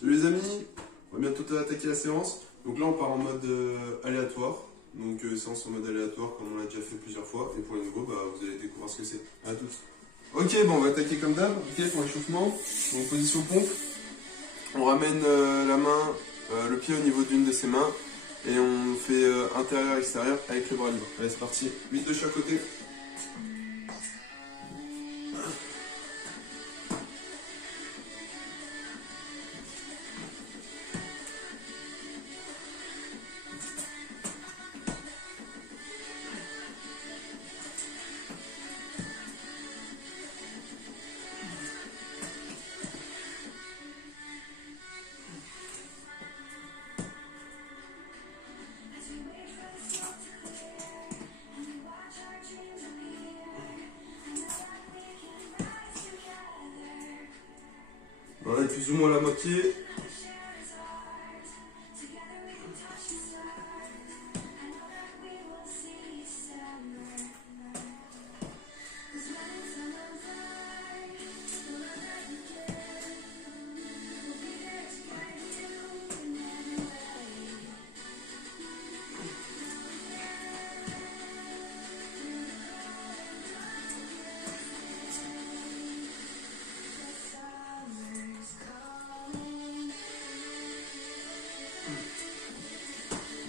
Salut les amis, on va bientôt attaquer la séance. Donc là on part en mode aléatoire. Donc séance en mode aléatoire comme on l'a déjà fait plusieurs fois. Et pour les nouveaux, vous allez découvrir ce que c'est. À tous. Ok, bon on va attaquer comme d'hab. Ok, pour l'échauffement. Donc position pompe. On ramène la main, le pied au niveau d'une de ses mains. Et on fait intérieur-extérieur avec le bras libre. Allez c'est parti, 8 de chaque côté. Voilà, plus ou moins la moitié.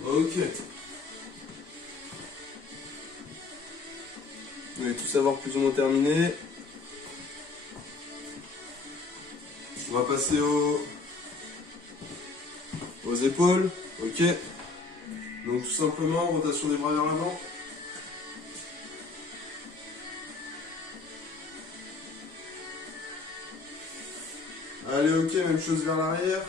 Ok. Vous allez tous avoir plus ou moins terminé. On va passer aux épaules. Ok. Donc tout simplement, rotation des bras vers l'avant. Allez, ok, même chose vers l'arrière.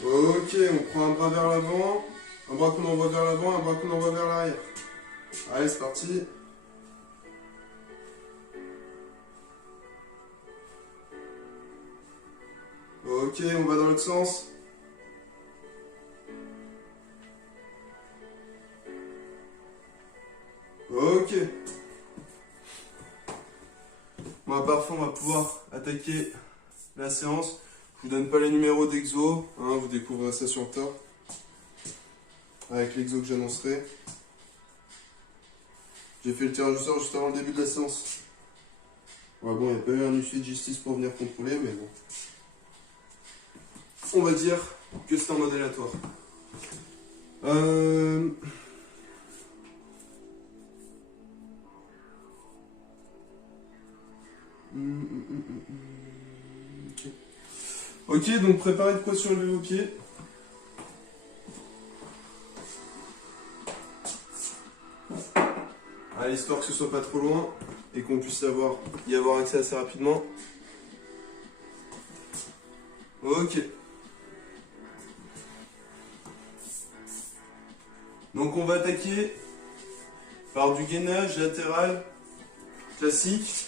Ok, on prend un bras vers l'avant, un bras qu'on envoie vers l'avant, un bras qu'on envoie vers l'arrière. Allez, c'est parti. Ok, on va dans l'autre sens. Ok. Bon, parfois, on va pouvoir attaquer la séance. Je vous donne pas les numéros d'exo, hein, vous découvrez ça sur le tas. Avec l'exo que j'annoncerai. J'ai fait le tirage au sort juste avant le début de la séance. Ouais, bon, il n'y a pas eu un huissier de justice pour venir contrôler, mais bon. On va dire que c'est en mode aléatoire. Ok, donc préparez de quoi surélever vos pieds. Allez, histoire que ce soit pas trop loin et qu'on puisse y avoir accès assez rapidement. Ok. Donc on va attaquer par du gainage latéral classique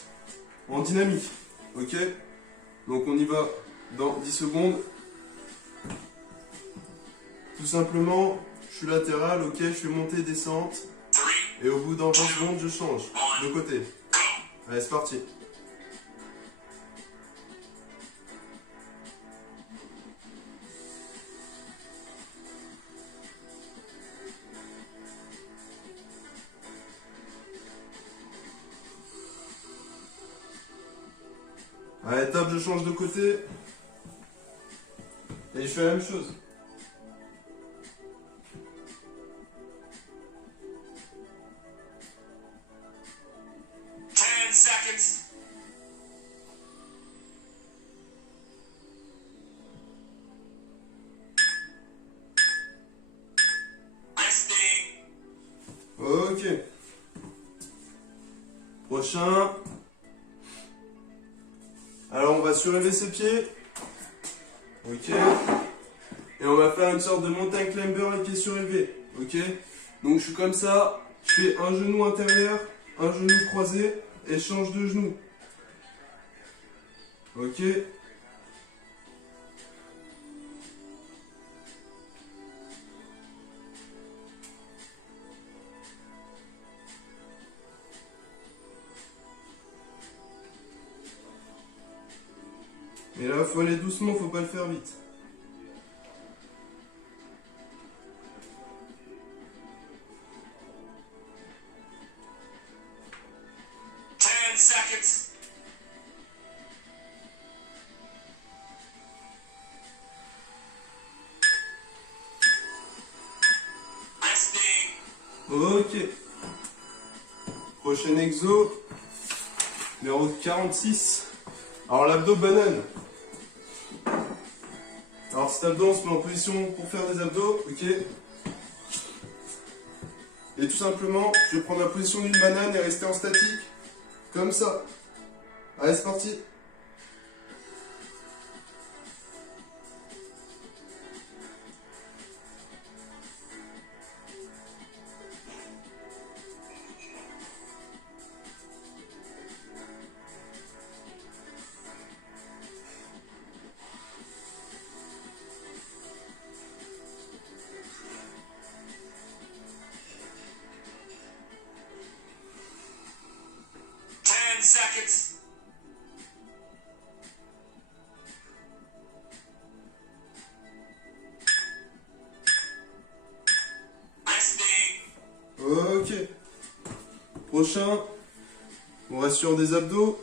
en dynamique. Ok. Donc on y va dans 10 secondes. Tout simplement, je suis latéral, ok, je fais montée, descente. Et au bout d'un 20 secondes, je change de côté. Allez, c'est parti. Allez, top, je change de côté. Et je fais la même chose. Ok. Prochain. Alors on va surélever ses pieds. Ok. Et on va faire une sorte de mountain climber avec pieds surélevés. Ok. Donc je suis comme ça. Je fais un genou intérieur, un genou croisé et je change de genou. Ok. Et là, faut aller doucement, faut pas le faire vite. Ok. Prochain exo. Numéro 46. Alors l'abdo banane. Alors cet abdo, on se met en position pour faire des abdos, ok. Et tout simplement, je vais prendre la position d'une banane et rester en statique. Comme ça. Allez, c'est parti. Seconds. Ok. Prochain. On reste sur des abdos.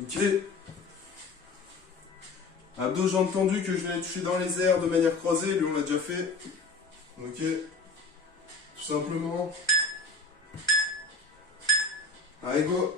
Ok. Abdos jambes tendues que je vais toucher dans les airs de manière croisée. Lui, on l'a déjà fait. Ok. Tout simplement. Allez, go.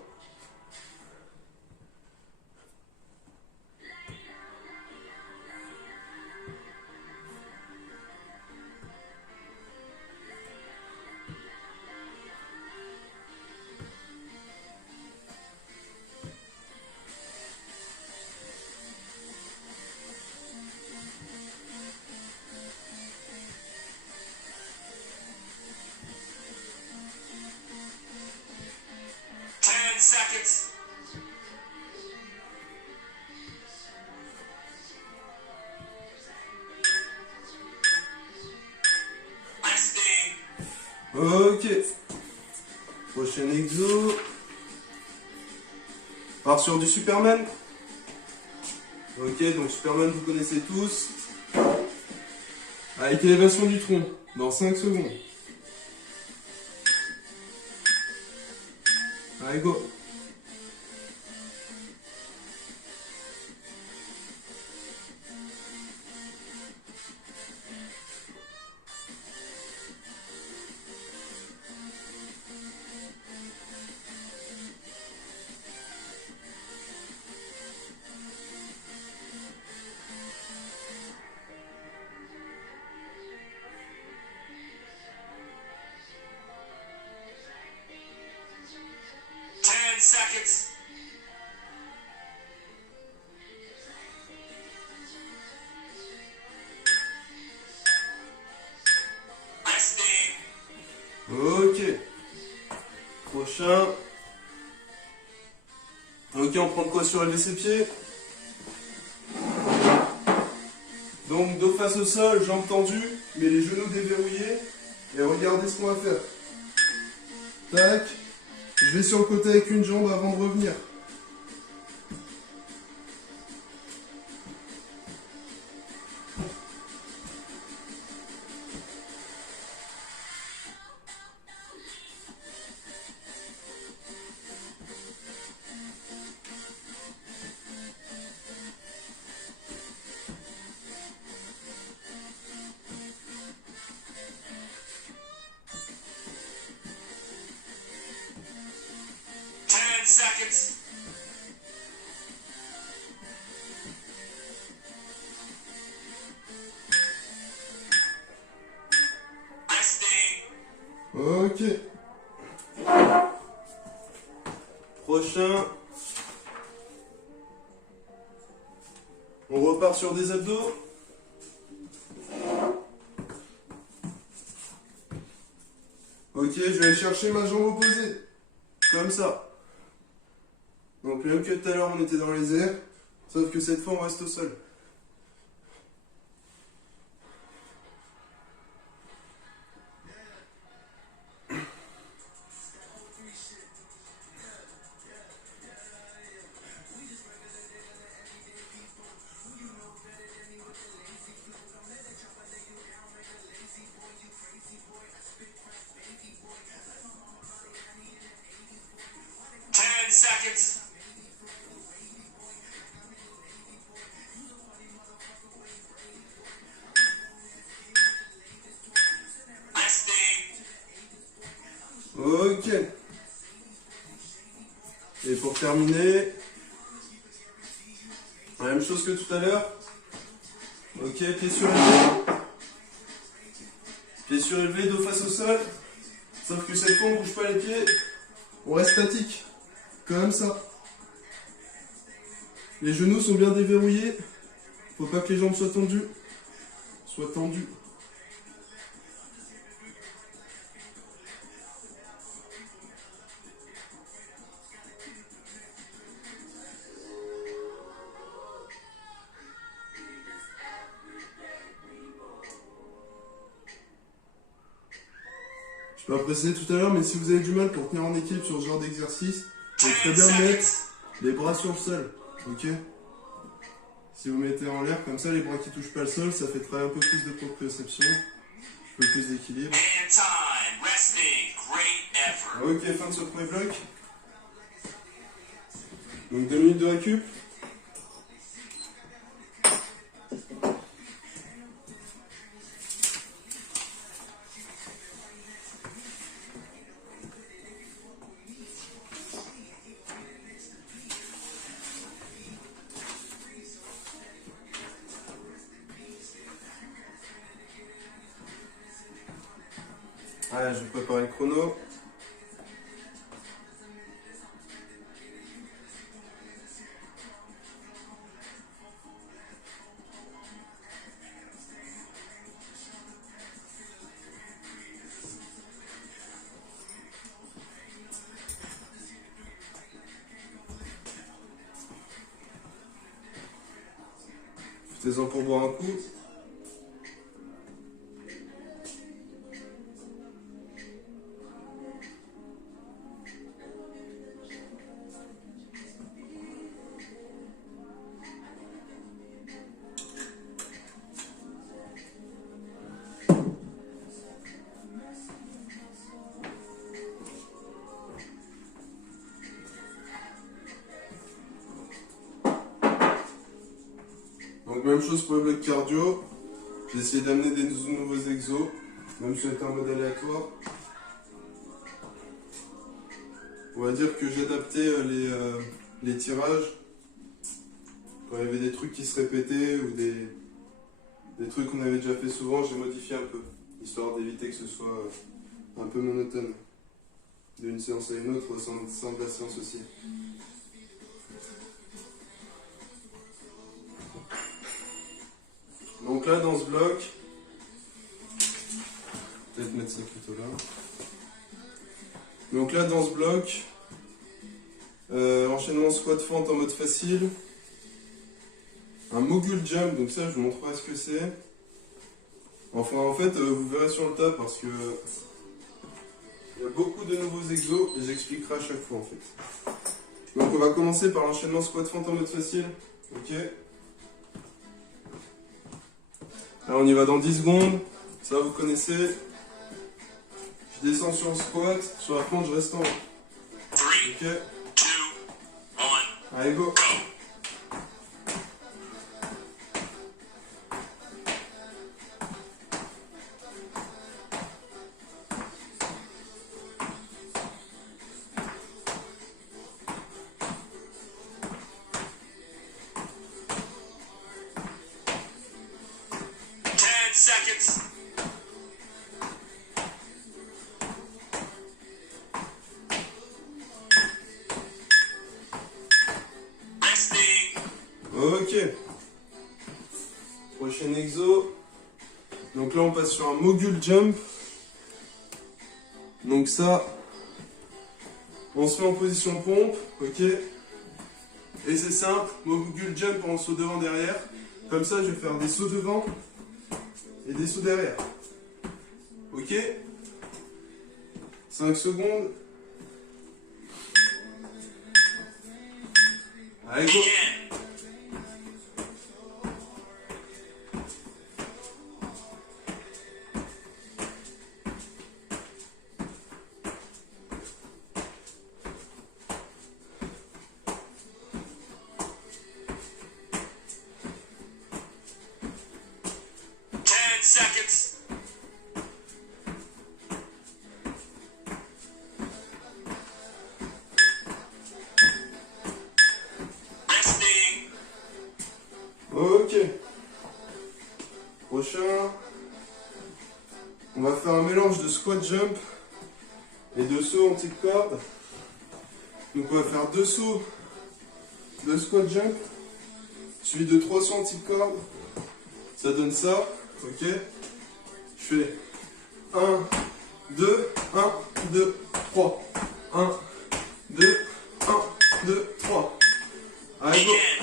Seconds. Ok. Prochain exo. On part sur du Superman. Ok, donc Superman, vous connaissez tous. Avec élévation du tronc, dans 5 secondes. Allez, go. Seconds. Ok. Prochain. Ok, on prend de quoi surélever ses pieds. Donc dos face au sol, jambes tendues, mais les genoux déverrouillés. Et regardez ce qu'on va faire. Tac. Je vais sur le côté avec une jambe avant de revenir. Seconds. Ok. Prochain. On repart sur des abdos. Ok, je vais aller chercher ma jambe opposée. Comme ça. Donc même que tout à l'heure on était dans les airs, sauf que cette fois on reste au sol. Et pour terminer, la même chose que tout à l'heure. Ok, pied surélevé. Pied surélevé, dos face au sol. Sauf que cette fois, on ne bouge pas les pieds. On reste statique. Comme ça. Les genoux sont bien déverrouillés. Faut pas que les jambes soient tendues. Je peux pas préciser tout à l'heure, mais si vous avez du mal pour tenir en équilibre sur ce genre d'exercice, vous pouvez très bien mettre les bras sur le sol. Ok? Si vous mettez en l'air comme ça, les bras qui touchent pas le sol, ça fait travailler un peu plus de proprioception, un peu plus d'équilibre. Ok, fin de ce premier bloc. Donc 2 minutes de récup. Allez, je vais préparer le chrono. Faites-en pour boire un coup. Donc même chose pour le bloc cardio, j'ai essayé d'amener des nouveaux exos, même si c'était en mode aléatoire. On va dire que j'ai adapté les tirages. Quand il y avait des trucs qui se répétaient ou des trucs qu'on avait déjà fait souvent, j'ai modifié un peu, histoire d'éviter que ce soit un peu monotone d'une séance à une autre au sein de la séance aussi. Donc là, dans ce bloc, peut-être mettre ça plutôt là. Donc là, dans ce bloc, enchaînement squat fente en mode facile, un mogul jump, donc ça je vous montrerai ce que c'est. Enfin, en fait, vous verrez sur le tas parce que il y a beaucoup de nouveaux exos et j'expliquerai à chaque fois en fait. Donc on va commencer par l'enchaînement squat fente en mode facile, ok. Là, on y va dans 10 secondes. Ça, vous connaissez. Je descends sur le squat. Sur la fente, je reste en haut. Ok. Allez, go. Seconds. Resting. Ok. Prochain exo. Donc là, on passe sur un mogul jump. Donc ça, on se met en position pompe, ok. Et c'est simple, mogul jump en saut devant derrière. Comme ça, je vais faire des sauts devant et des sauts derrière. Ok. 5 secondes. Allez, go. Begin. 10 seconds. jump et 2 sauts en petite corde. Donc on va faire 2 sauts de squat jump, suivi de 3 sauts en petite corde. Ça donne ça, ok. Je fais 1, 2, 1, 2, 3. 1, 2, 1, 2, 3. Allez, go. Begin.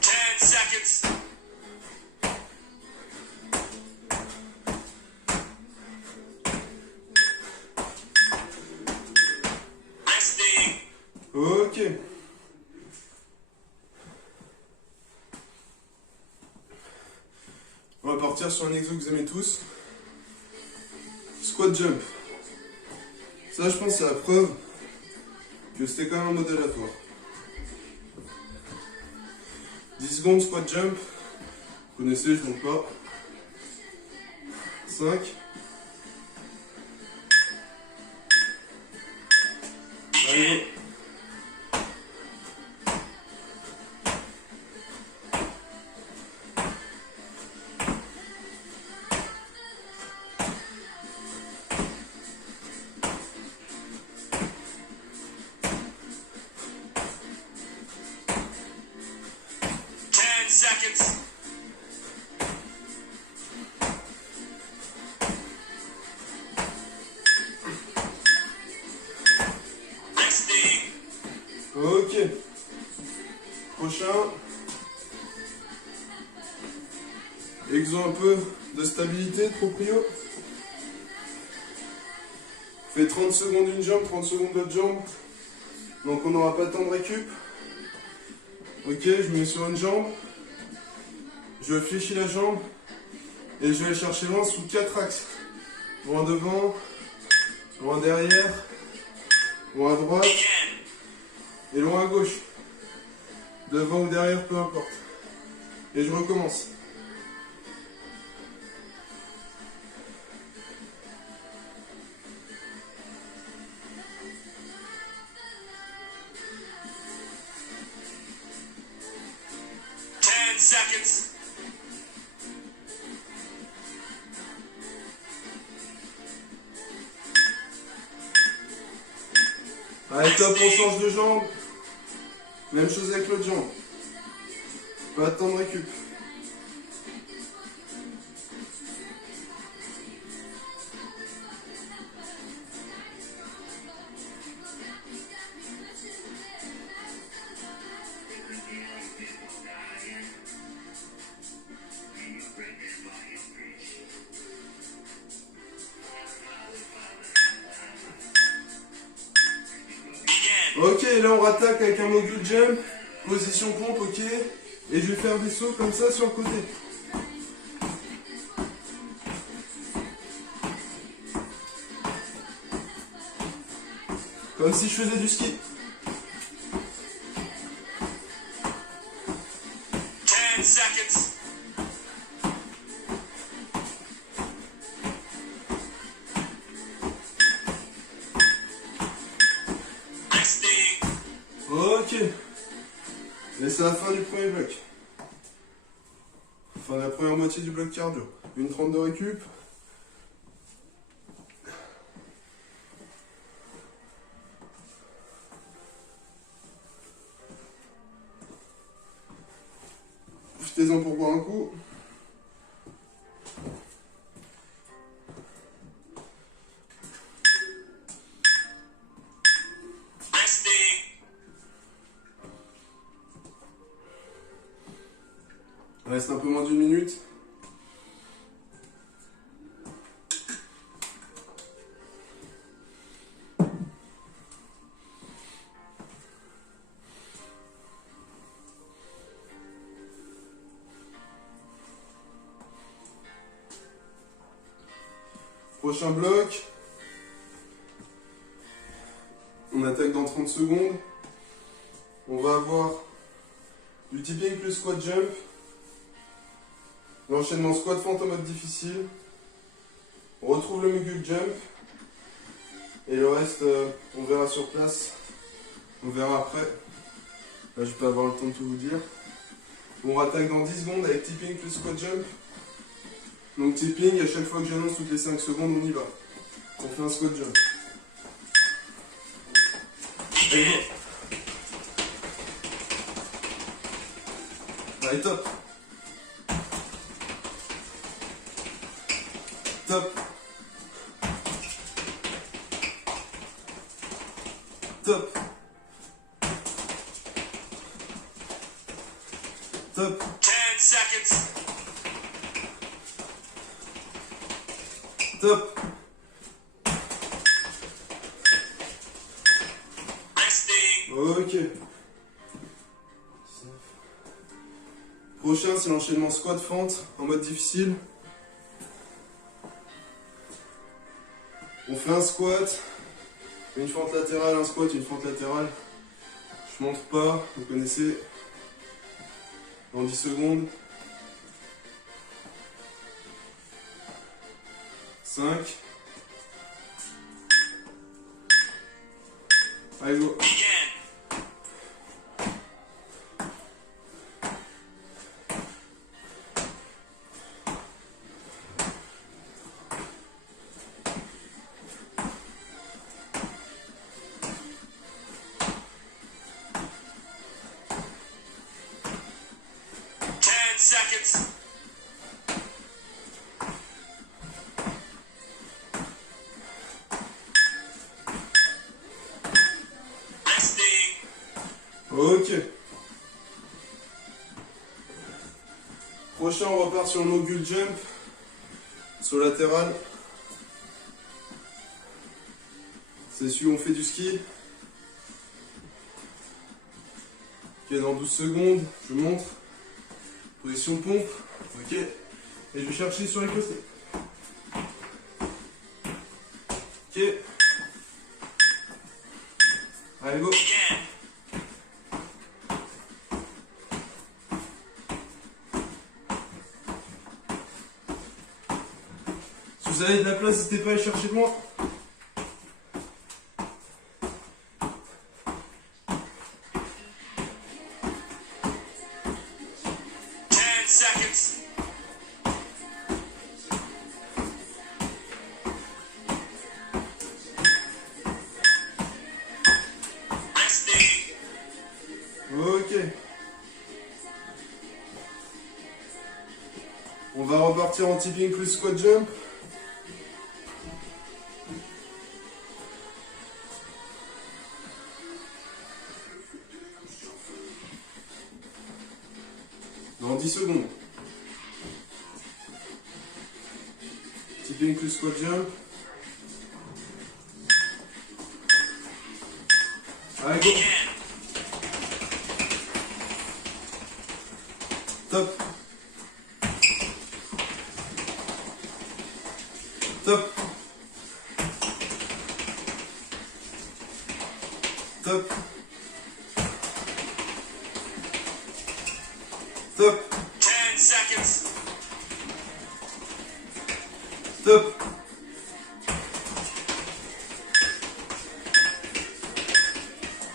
10 seconds. Resting. Ok. On va partir sur un exo que vous aimez tous. Squat jump. Ça, je pense, c'est la preuve que c'était quand même un mode aléatoire. 10 secondes squat jump. Vous connaissez, je monte pas. 5. Allez, go. 10 seconds. Resting. Ok. Prochain. Exo un peu de stabilité, de proprio. Fait 30 secondes une jambe, 30 secondes l'autre jambe. Donc on n'aura pas de temps de récup. Ok, je me mets sur une jambe. Je fléchis la jambe. Et je vais aller chercher loin sous 4 axes. Loin devant, loin derrière, loin à droite Begin. et loin à gauche. Devant ou derrière, peu importe. Et je recommence. Seconds. Allez, top, on change de jambe. Même chose avec l'autre jambe. Pas de temps de récup. Begin. Ok, là on rattaque avec un module jump. Position pompe, ok. Et je vais faire des sauts comme ça sur le côté. Comme si je faisais du ski. 10 seconds. Resting. Ok. Et c'est la fin du premier bloc. Fin de la première moitié du bloc cardio. Une 30 de récup. Profitez-en pour boire un coup. Resting. Reste un peu moins d'une minute. Prochain bloc. On attaque dans 30 secondes. On va avoir du tipping plus squat jump. L'enchaînement squat-fente en mode difficile. On retrouve le Mogul Jump. Et le reste, on verra sur place. On verra après. Là, je vais pas avoir le temps de tout vous dire. On rattaque dans 10 secondes avec tipping plus squat jump. Donc tipping, à chaque fois que j'annonce toutes les 5 secondes, on y va. On fait un squat jump. Allez, go. Allez, top. Top. Top. Top. 10 seconds. Top. Resting. Ok. Prochain, c'est l'enchaînement squat-fente en mode difficile. On fait un squat, une fente latérale, un squat, une fente latérale. Je montre pas, vous connaissez. Dans 10 secondes. 5. Allez, go. Begin. Seconds. Resting. Ok. Prochain, on repart sur le Mogul Jump. Sur latéral. C'est celui où on fait du ski. Ok, dans 12 secondes, je montre. Position pompe, ok. Et je vais chercher sur les côtés. Ok. Allez, go. Begin. Si vous avez de la place, n'hésitez pas à aller chercher de moi. Seconds. Resting. Ok. On va repartir en tipping plus squat jump. Dans 10 secondes. Tipping plus squat jump. Allez, go. Begin. Top. Top. Top. Top. 10 seconds. Top.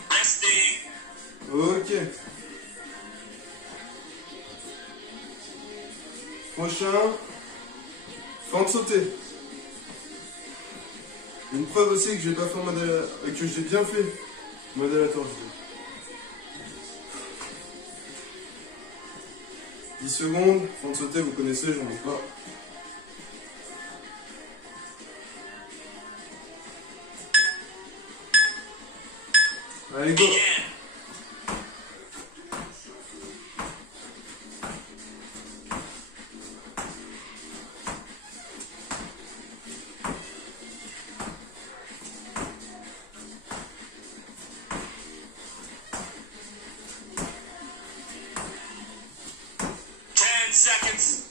Resting. Ok. Prochain. Fente sautée. Une preuve aussi que j'ai pas fait en mode que j'ai bien fait. Mode aléatoire, je dis. 10 secondes, fente sautée, vous connaissez, j'en ai pas. Allez, go. Begin. Seconds.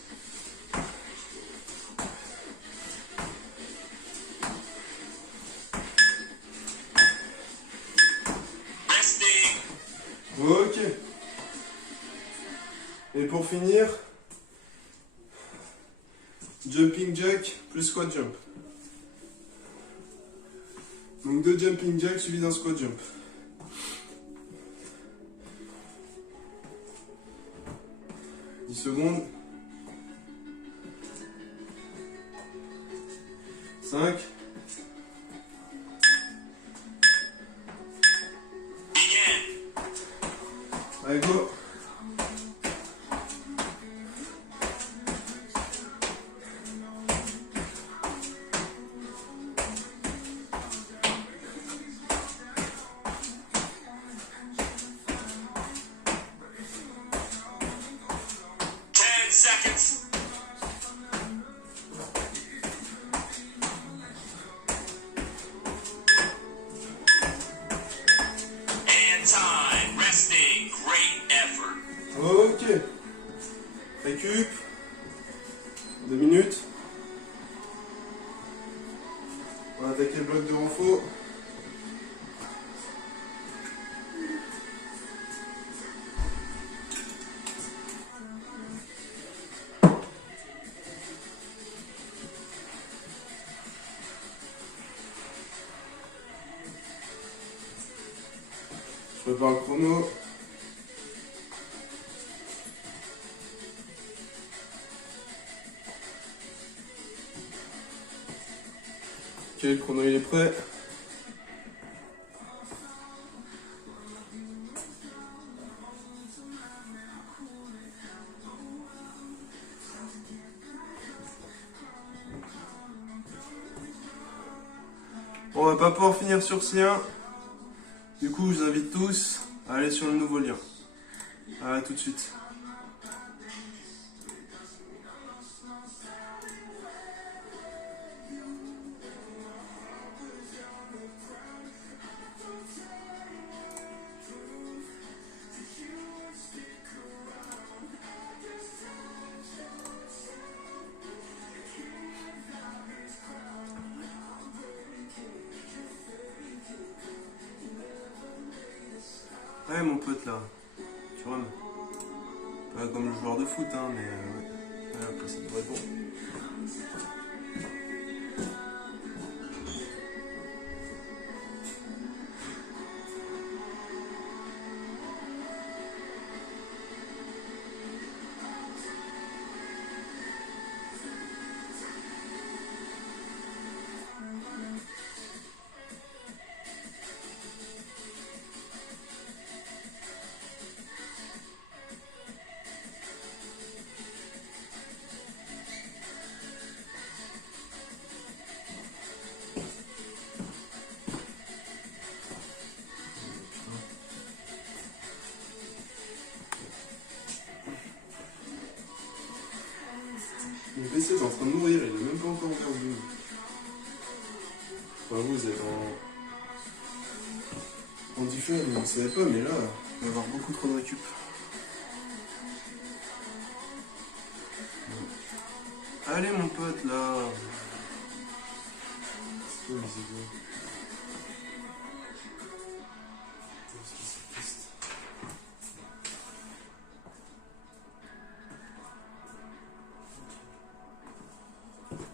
Resting. Ok. Et pour finir, jumping jack plus squat jump. Donc 2 jumping jack suivi d'un squat jump. Secondes. 5. Allez, go. Seconds. And time. Resting. Great effort. Ok. Récup. 2 minutes. On va attaquer le bloc de renfort. Je prépare le chrono. Ok, le chrono il est prêt. On va pas pouvoir finir sur ce lien. Du coup, je vous invite tous à aller sur le nouveau lien. À tout de suite. Ouais, mon pote là, tu vois, pas comme le joueur de foot, hein, mais ouais, après ça devrait être bon. Mon PC est en train de mourir, il n'est même pas encore ouvert au bout. Enfin, vous êtes en diffus, vous ne savez pas, mais là, on va avoir beaucoup trop de récup. Allez, mon pote, là. Oh, les égaux.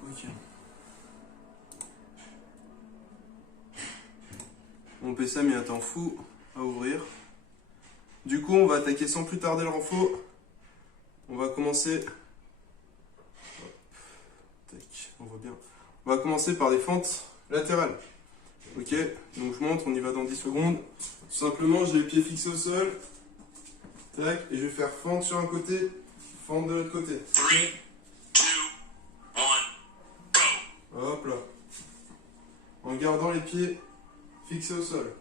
Ok. Mon PC a mis un temps fou à ouvrir. Du coup, on va attaquer sans plus tarder le renfort. On va commencer. Tac, on voit bien. On va commencer par des fentes latérales. Ok, donc je montre, on y va dans 10 secondes. Tout simplement, j'ai les pieds fixés au sol. Tac, et je vais faire fente sur un côté, fente de l'autre côté. 3, 2, 1, go. Hop là. En gardant les pieds fixés au sol.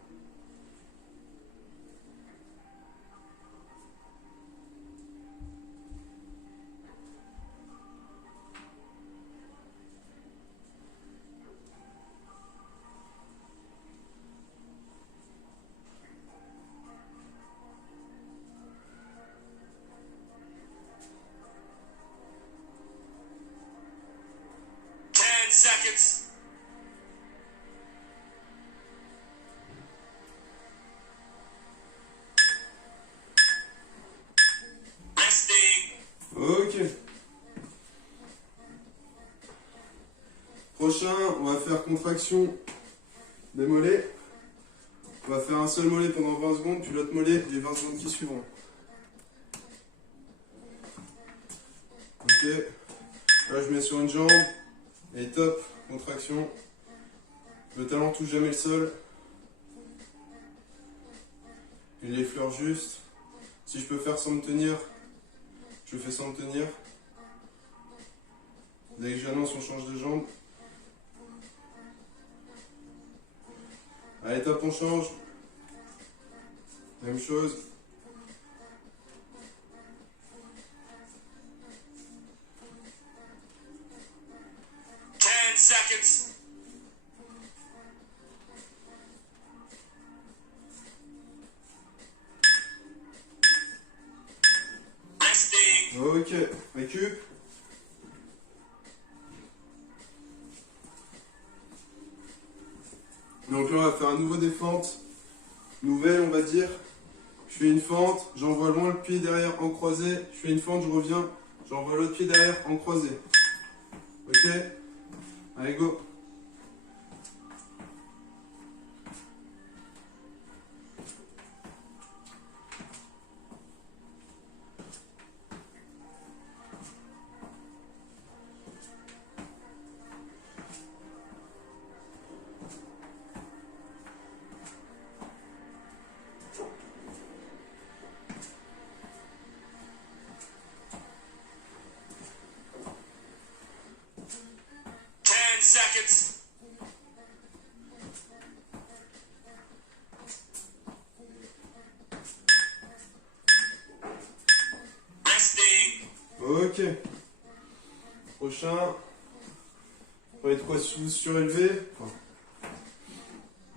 Seconds. Resting. Ok. contraction des mollets. On va faire un seul mollet pendant 20 secondes, puis l'autre mollet les 20 secondes qui suivront. Ok. Là, je mets sur une jambe. Et top, contraction. Le talon touche jamais le sol. Il l'effleure juste. Si je peux faire sans me tenir, je fais sans me tenir. Dès que j'annonce, on change de jambe. Allez, top, on change. Même chose. Seconds. Resting. Ok, récup. Donc là, on va faire un nouveau des fentes. Nouvelle, on va dire. Je fais une fente, j'envoie loin le pied derrière en croisé. Je fais une fente, je reviens, j'envoie l'autre pied derrière en croisé. Ok? Allez, go! Seconds. Resting. Ok. Prochain. On va être quoi sous surélevé. Enfin,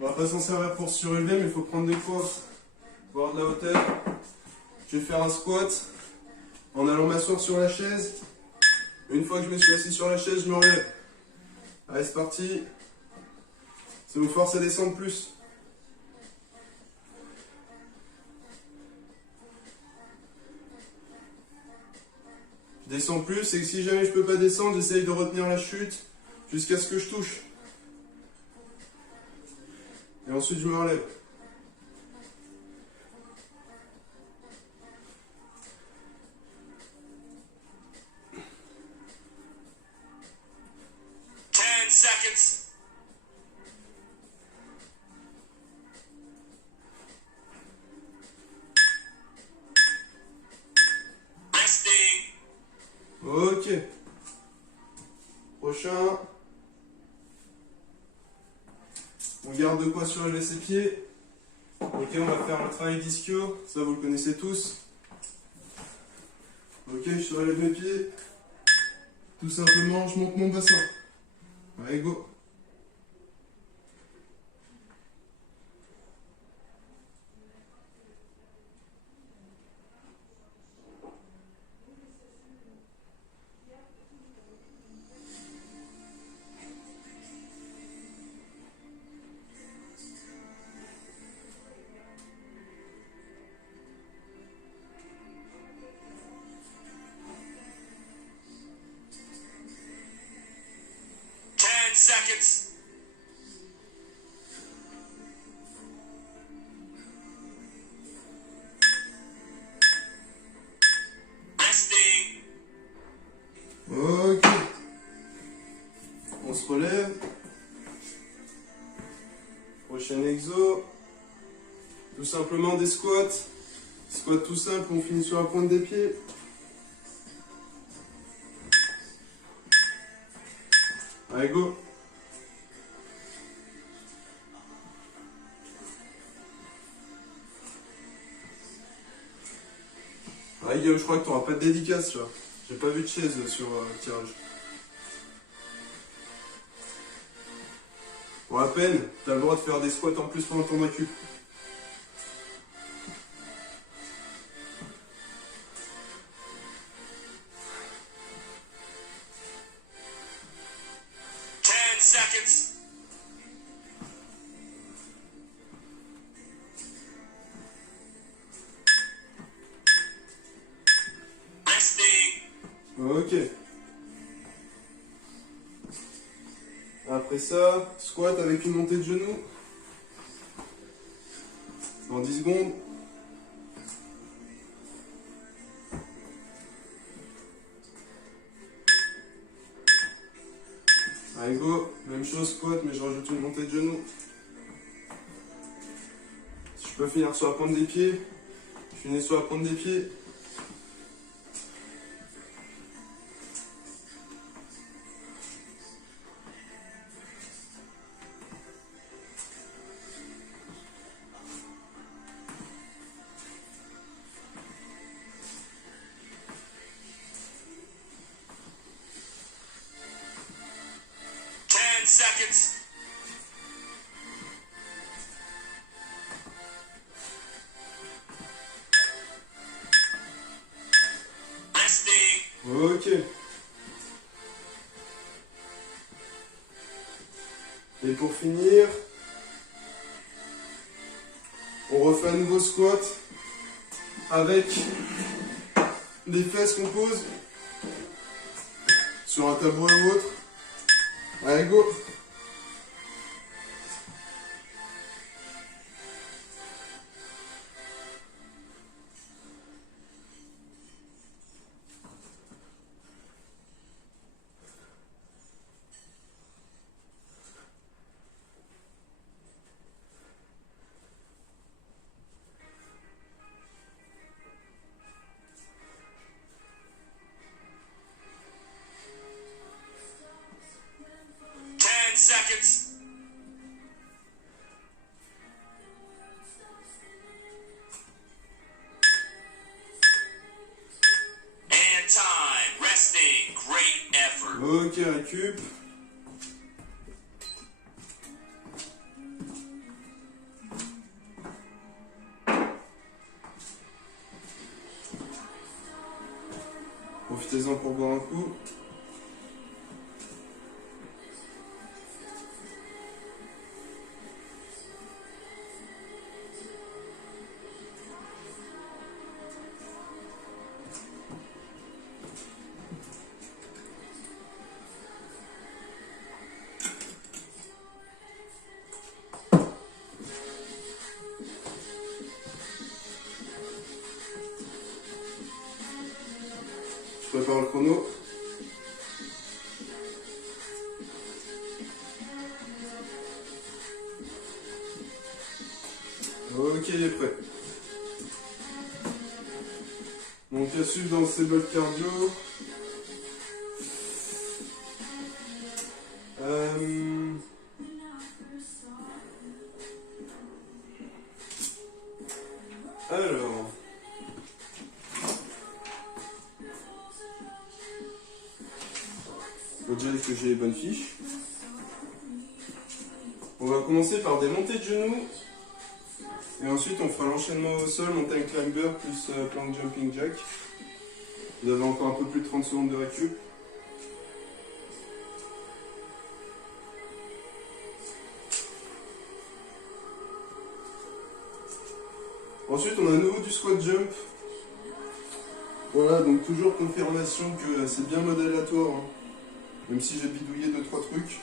on va pas s'en servir pour surélever, mais il faut prendre de quoi pour avoir de la hauteur. Je vais faire un squat en allant m'asseoir sur la chaise. Une fois que je me suis assis sur la chaise, je me relève. Allez, c'est parti. Ça vous force à descendre plus. Je descends plus et si jamais je peux pas descendre, j'essaye de retenir la chute jusqu'à ce que je touche. Et ensuite je me relève. Seconds. Resting. Ok. Prochain. On garde de quoi surélever ses pieds. Ok, on va faire le travail d'ischio. Ça, vous le connaissez tous. Ok, je surélève mes pieds. Tout simplement, je monte mon bassin. Allez, go. Seconds. Resting. Ok. On se relève. Prochain exo. Tout simplement des squats. Squat tout simple, on finit sur la pointe des pieds. Allez, go. Ah, Guillaume, je crois que tu n'auras pas de dédicace là. J'ai pas vu de chaise sur le tirage. Bon, à peine, tu as le droit de faire des squats en plus pendant ton récup. Seconds. Resting. Ok. Après après ça, squat avec une montée de genoux. Dans 10 secondes. Allez go, même chose squat mais je rajoute une montée de genoux. Si je peux finir sur la pointe des pieds, je finis sur la pointe des pieds. Seconds. Resting. Ok. Et pour finir, on refait un nouveau squat avec les fesses qu'on pose sur un tabouret ou autre. Allez go. Seconds. And time. Resting. Great effort. Ok, récup. Profitez-en pour boire un coup. Je prépare le chrono. Ok, il est prêt. Donc à suivre dans ces blocs cardio. Alors. Faut déjà que j'ai les bonnes fiches. On va commencer par des montées de genoux. Et ensuite on fera l'enchaînement au sol, mountain climber plus plank jumping jack. Vous avez encore un peu plus de 30 secondes de récup. Ensuite on a à nouveau du squat jump. Voilà, donc toujours confirmation que c'est bien mode aléatoire, hein. Même si j'ai bidouillé 2-3 trucs.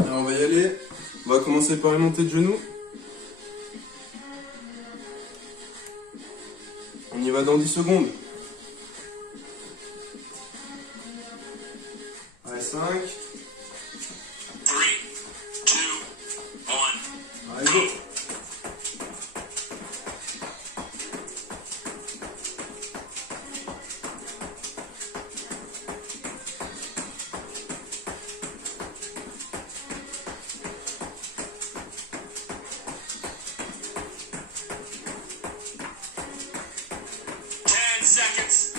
Alors on va y aller. On va commencer par les montées de genoux. On y va dans 10 secondes. Allez, 5. 3, 2, 1. Allez, go. Seconds.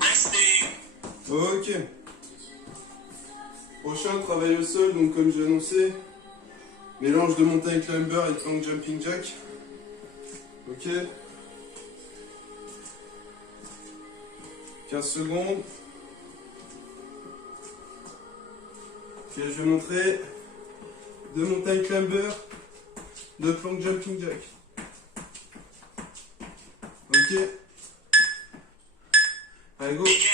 Resting. Ok. Prochain travail au sol, donc comme j'ai annoncé, mélange de mountain climber et plank jumping jack. Ok. 15 secondes. Ok, je vais montrer 2 mountain climber, 2 plank jumping jack. Ok. Allez, go. Begin.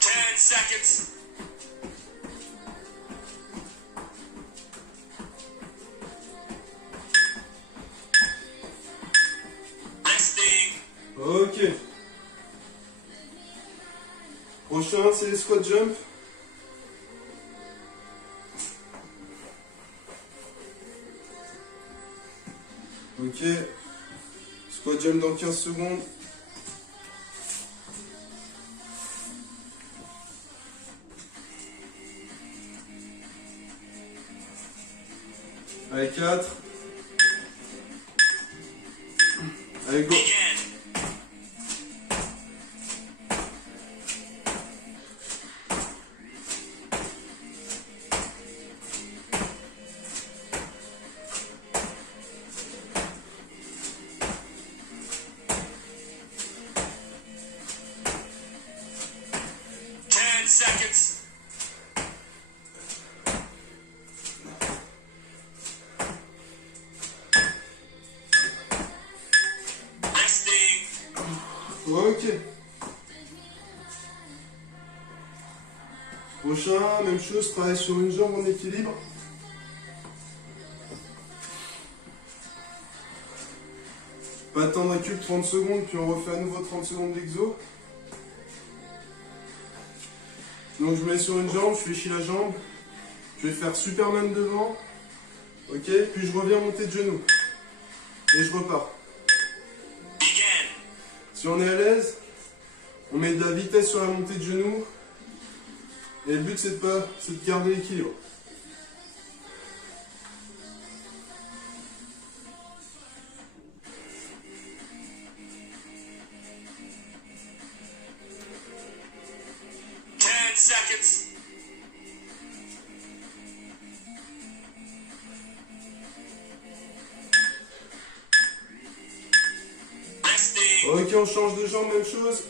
10 seconds. Resting. Ok. Prochain, c'est les squat jump. Ok. Squat jump dans 15 secondes. Allez, 4. Allez, go. Begin. 10 seconds. Resting. Ok. Prochain, même chose, travaille sur une jambe en équilibre. Pas de temps de récup, 30 secondes, puis on refait à nouveau 30 secondes d'exo. Donc je mets sur une jambe, je fléchis la jambe. Je vais faire Superman devant. Ok, puis je reviens monter de genoux. Et je repars. Begin. Si on est à l'aise, on met de la vitesse sur la montée de genoux. Et le but c'est de garder l'équilibre. Seconds. Resting. Ok, on change de jambe, même chose.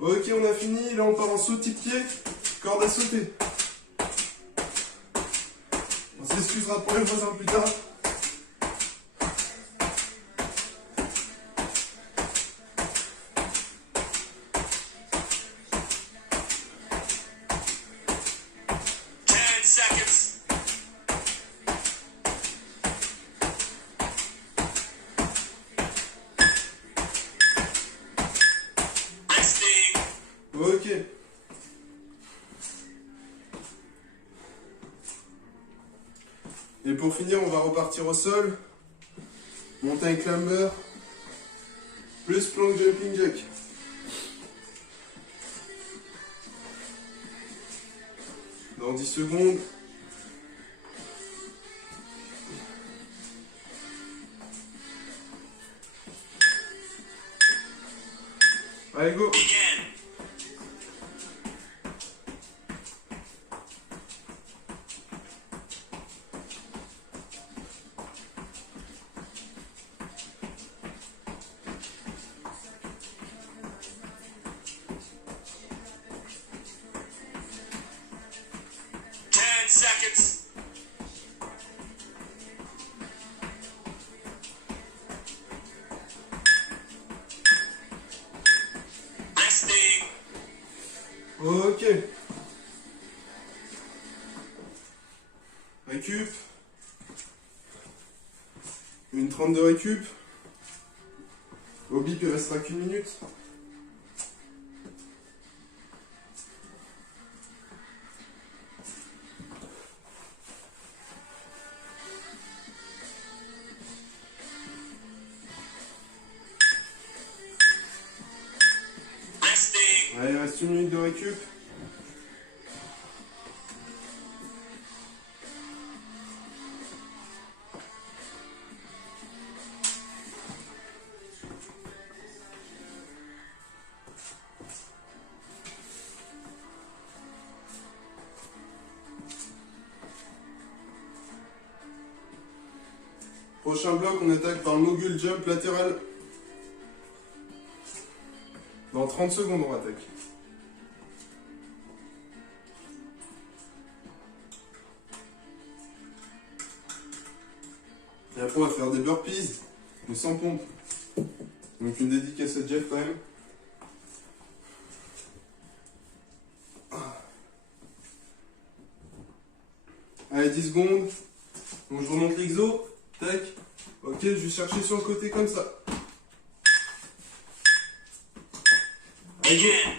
Ok, on a fini. Là, on part en saut-pied, corde à sauter. On s'excusera pour les voisins plus tard. Seconds. Resting. Ok. Et pour finir, on va repartir au sol. Mountain climber. Plus plank jumping jack. Dans 10 secondes. Allez, go. Begin. Seconds. Resting. Ok. Récup. Une 30 de récup. Au bip, il restera qu'une minute. Allez, il reste 1 minute de récup. Prochain bloc, on attaque par le mogul jump latéral. Dans 30 secondes, on attaque. Et après, on va faire des burpees, mais sans pompe. Donc une dédicace à Jeff quand même. Allez, 10 secondes. Donc je remonte l'exo. Tac. Ok, je vais chercher sur le côté comme ça. Allez, go. Begin.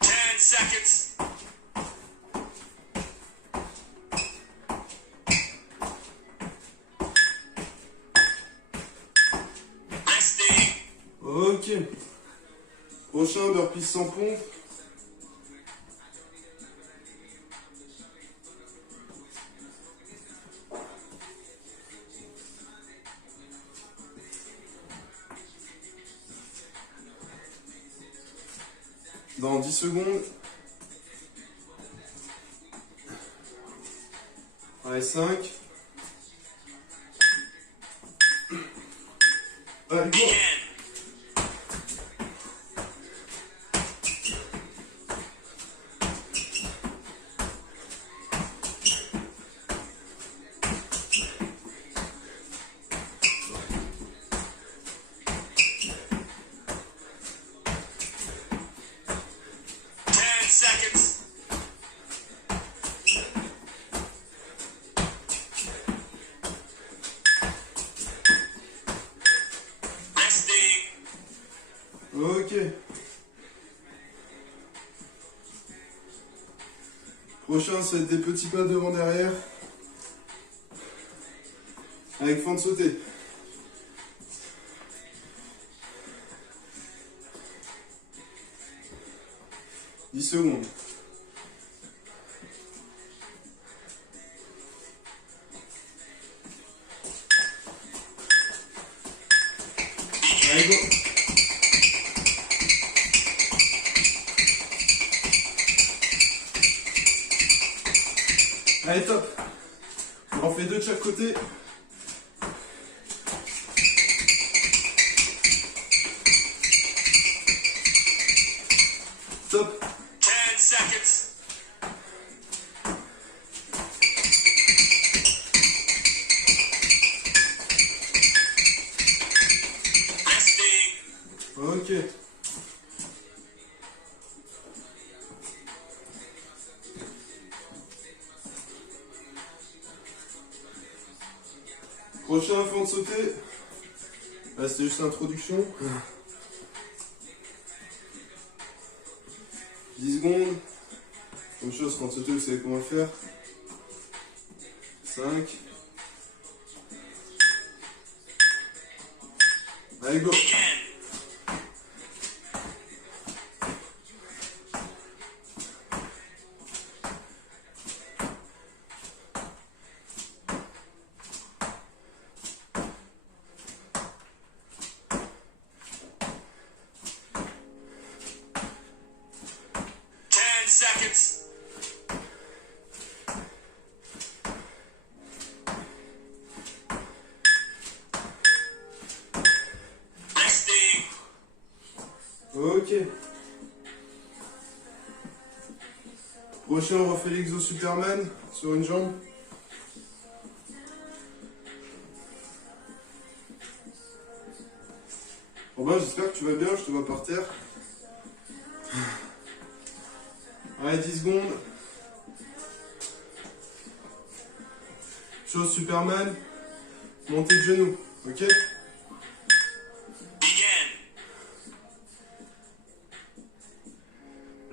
10 seconds. Resting. Ok. Prochain burpees sans pompe. Dans 10 secondes. Allez, 5. Allez, go. Begin. Seconds. Resting. Ok. Prochain, c'est des petits pas devant derrière. Avec fin de sauter. « 10 secondes. Allez, go. Allez, top. On en fait 2 de chaque côté. Top. 10 seconds. Resting. Ok. Prochain avant de sauter. Là, c'était juste l'introduction. 10 secondes. Même chose, quand sauter, vous savez comment le faire. 5. Allez, go. Begin. Seconds. Resting. Ok. Prochain, on refait l'exo Superman sur une jambe. Robin, j'espère que tu vas bien, je te vois par terre. Allez, 10 secondes. Chose Superman. Montée de genoux, ok? Begin.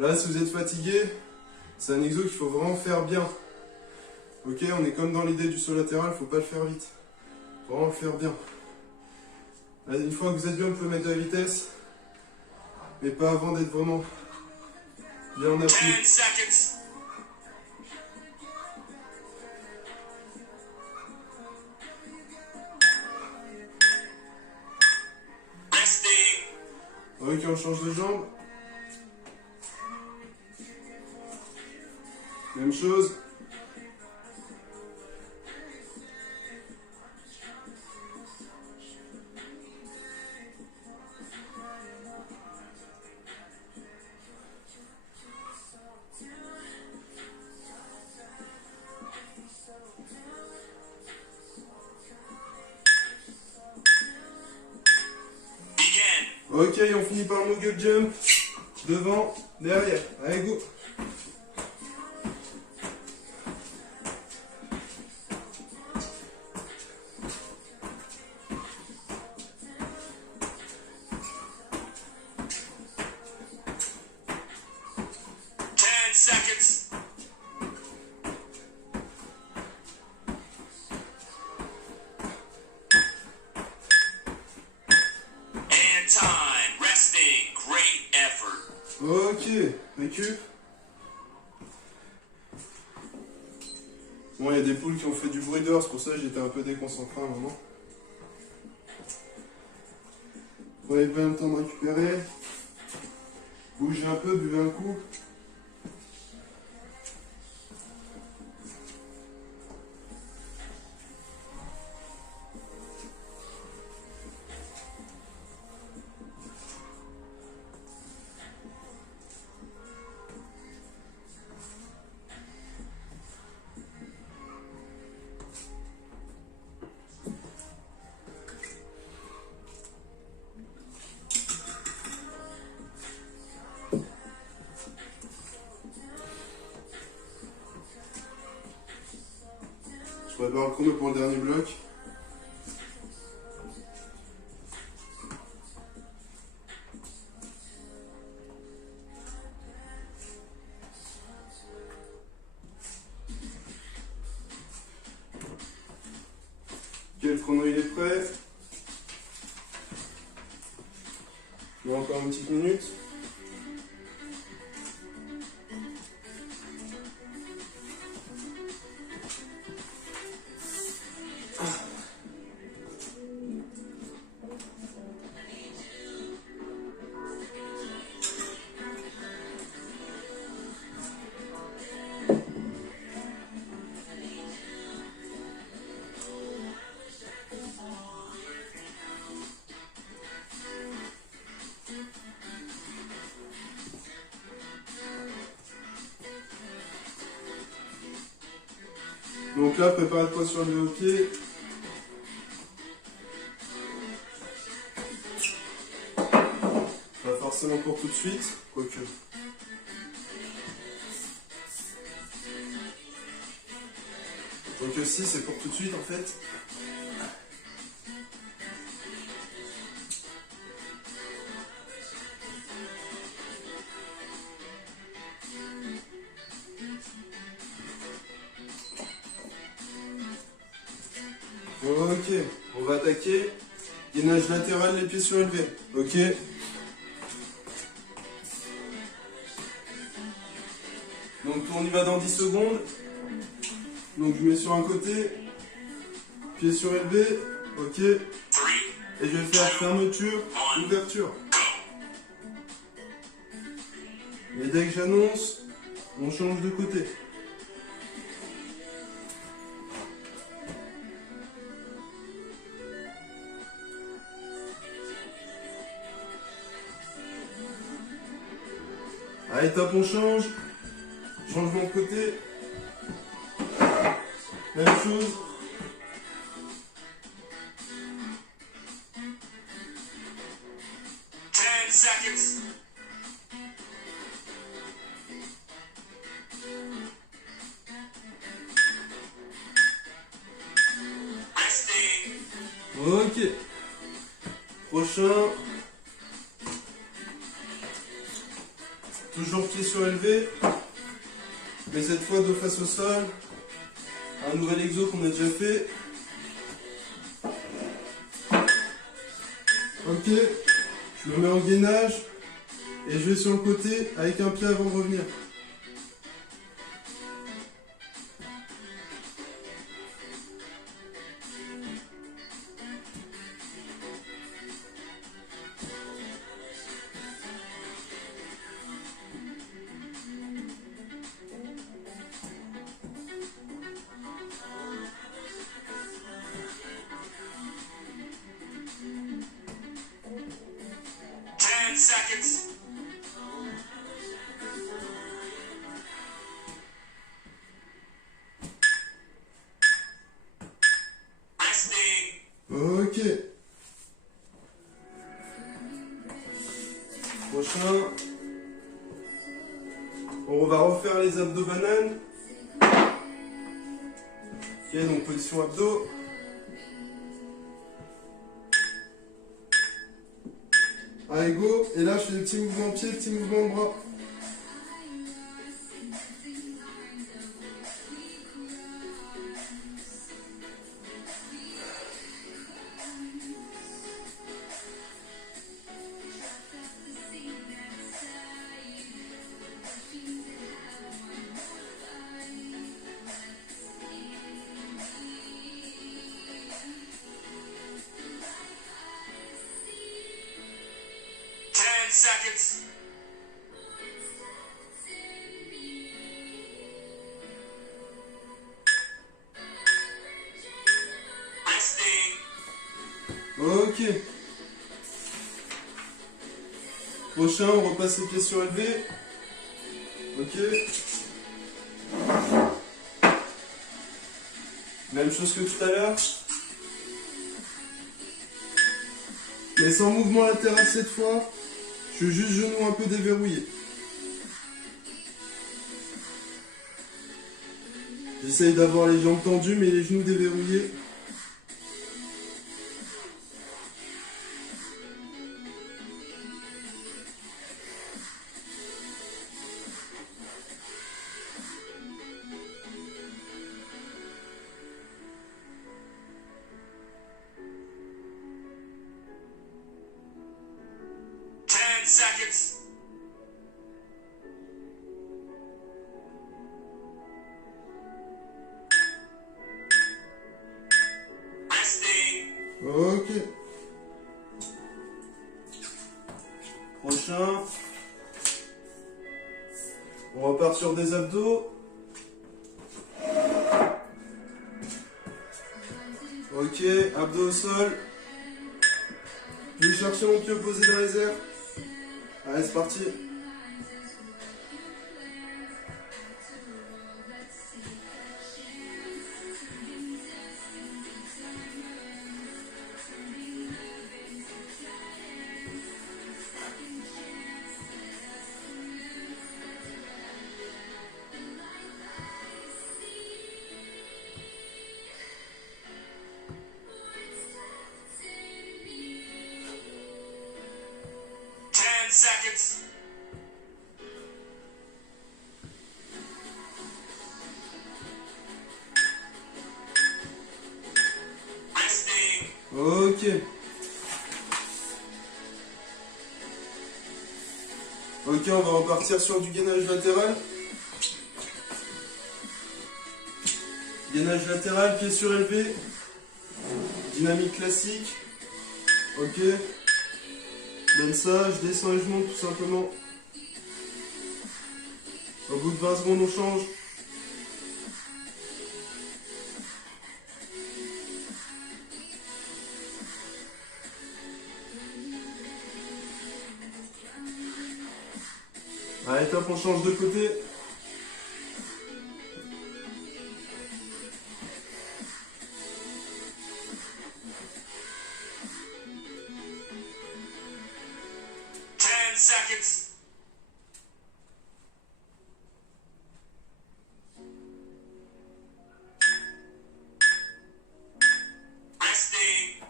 Là, si vous êtes fatigué, c'est un exo qu'il faut vraiment faire bien. Ok, on est comme dans l'idée du saut latéral, faut pas le faire vite. Faut vraiment le faire bien. Là, une fois que vous êtes bien, vous pouvez mettre de la vitesse, mais pas avant d'être vraiment bien appuyé. 10 seconds. Resting. Ok, on change de jambe. Même chose. Begin. Ok, on finit par le mogul jump. Devant, derrière. Allez, go. Seconds. And time. Resting. Great effort. Ok, récup. Bon, il y a des poules qui ont fait du bruit dehors, c'est pour ça que j'étais un peu déconcentré à un moment. Prenez bien le temps de récupérer. Bougez un peu, buvez un coup. Je prépare le chrono pour le dernier bloc. Ok, le chrono il est prêt. Il y a encore une petite minute. Donc là, préparez-toi sur le pied. Pas forcément pour tout de suite, quoique. Quoique si, c'est pour tout de suite en fait. Ok, on va attaquer. Gainage latéral, les pieds surélevés. Ok. Donc on y va dans 10 secondes. Donc je mets sur un côté. Pieds surélevés. Ok. 3, Et je vais faire fermeture, ouverture. Et dès que j'annonce, on change de côté. Allez, top, on change. Changement de côté. Même chose. seconds. Resting. Ok. Prochain. Toujours pied surélevé. Mais cette fois dos face au sol. Un nouvel exo qu'on a déjà fait. Ok, je me mets en gainage et je vais sur le côté avec un pied avant de revenir. Seconds. Resting. Ok. Prochain. On va refaire les abdos bananes. Ok, donc position abdos. Allez, go. Et là, je fais des petits mouvements pieds, petits mouvements bras. Seconds. Resting. Ok. Prochain, on repasse les pieds surélevés. Ok. Même chose que tout à l'heure. Mais sans mouvement latéral cette fois. Je suis juste genou un peu déverrouillé. J'essaye d'avoir les jambes tendues mais les genoux déverrouillés. Seconds. Resting. Ok. Prochain. On repart sur des abdos. Ok, abdos au sol. Je vais chercher mon pied opposé dans les airs. Allez, c'est parti. Seconds. Resting. Ok. Ok, on va repartir sur du gainage latéral. Gainage latéral, pied surélevé. Dynamique classique. Ok. Je donne ça, je descends et je monte tout simplement. Au bout de 20 secondes, on change. Allez, top, on change de côté. Seconds. Resting.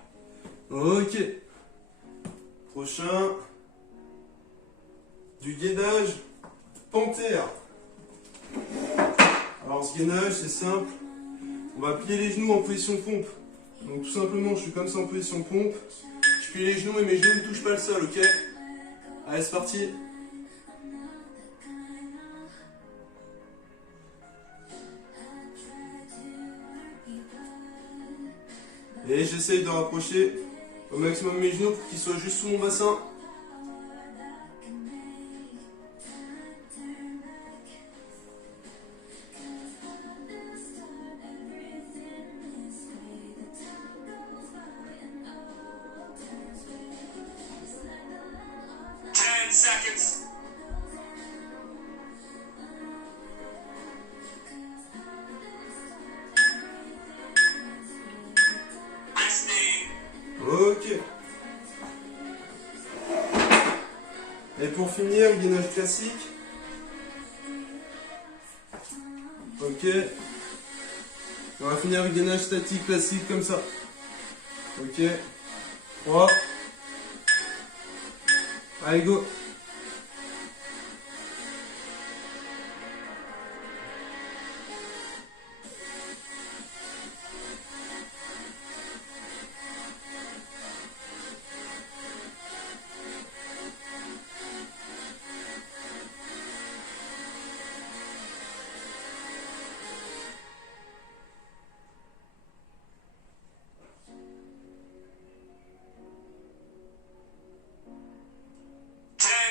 Ok. Prochain. Du gainage. Panthère. Alors ce gainage c'est simple, on va plier les genoux en position pompe. Donc tout simplement je suis comme ça en position pompe, je plie les genoux et mes genoux ne touchent pas le sol, ok? Allez c'est parti. Et j'essaye de rapprocher au maximum mes genoux pour qu'ils soient juste sous mon bassin. Seconds. Resting. Ok. Et pour finir, gainage classique. Ok. On va finir avec gainage statique classique comme ça. Ok. 3. Allez, go.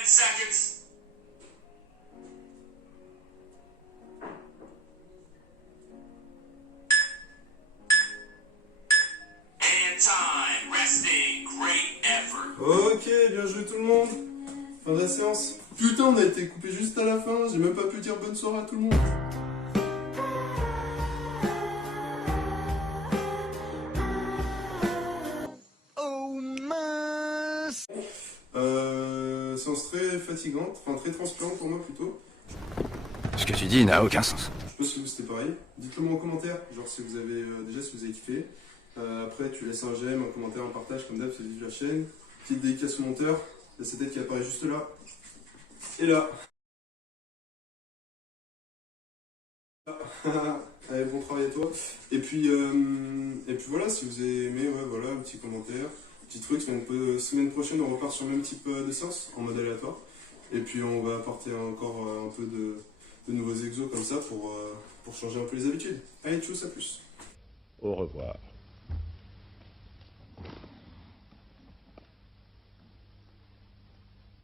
Seconds. And time. Resting. Great effort. Ok, bien joué tout le monde. Fin de la séance. Putain, on a été coupé juste à la fin. J'ai même pas pu dire bonne soirée à tout le monde. Séance très fatigante, enfin très transpirante pour moi plutôt. Ce que tu dis n'a aucun sens. Je sais pas si vous c'était pareil. Dites-le moi en commentaire, genre si vous avez déjà si vous avez kiffé. Après tu laisses un j'aime, un commentaire, un partage comme d'hab, c'est de la chaîne. Petite dédicace au monteur, il y a sa tête qui apparaît juste là. Et là. Allez, bon travail à toi. Et puis voilà, si vous avez aimé, ouais, voilà, un petit commentaire. Petit truc, semaine prochaine, on repart sur le même type de séance, en mode aléatoire. Et puis on va apporter encore un peu de nouveaux exos comme ça pour changer un peu les habitudes. Allez, tchuss, à plus. Au revoir.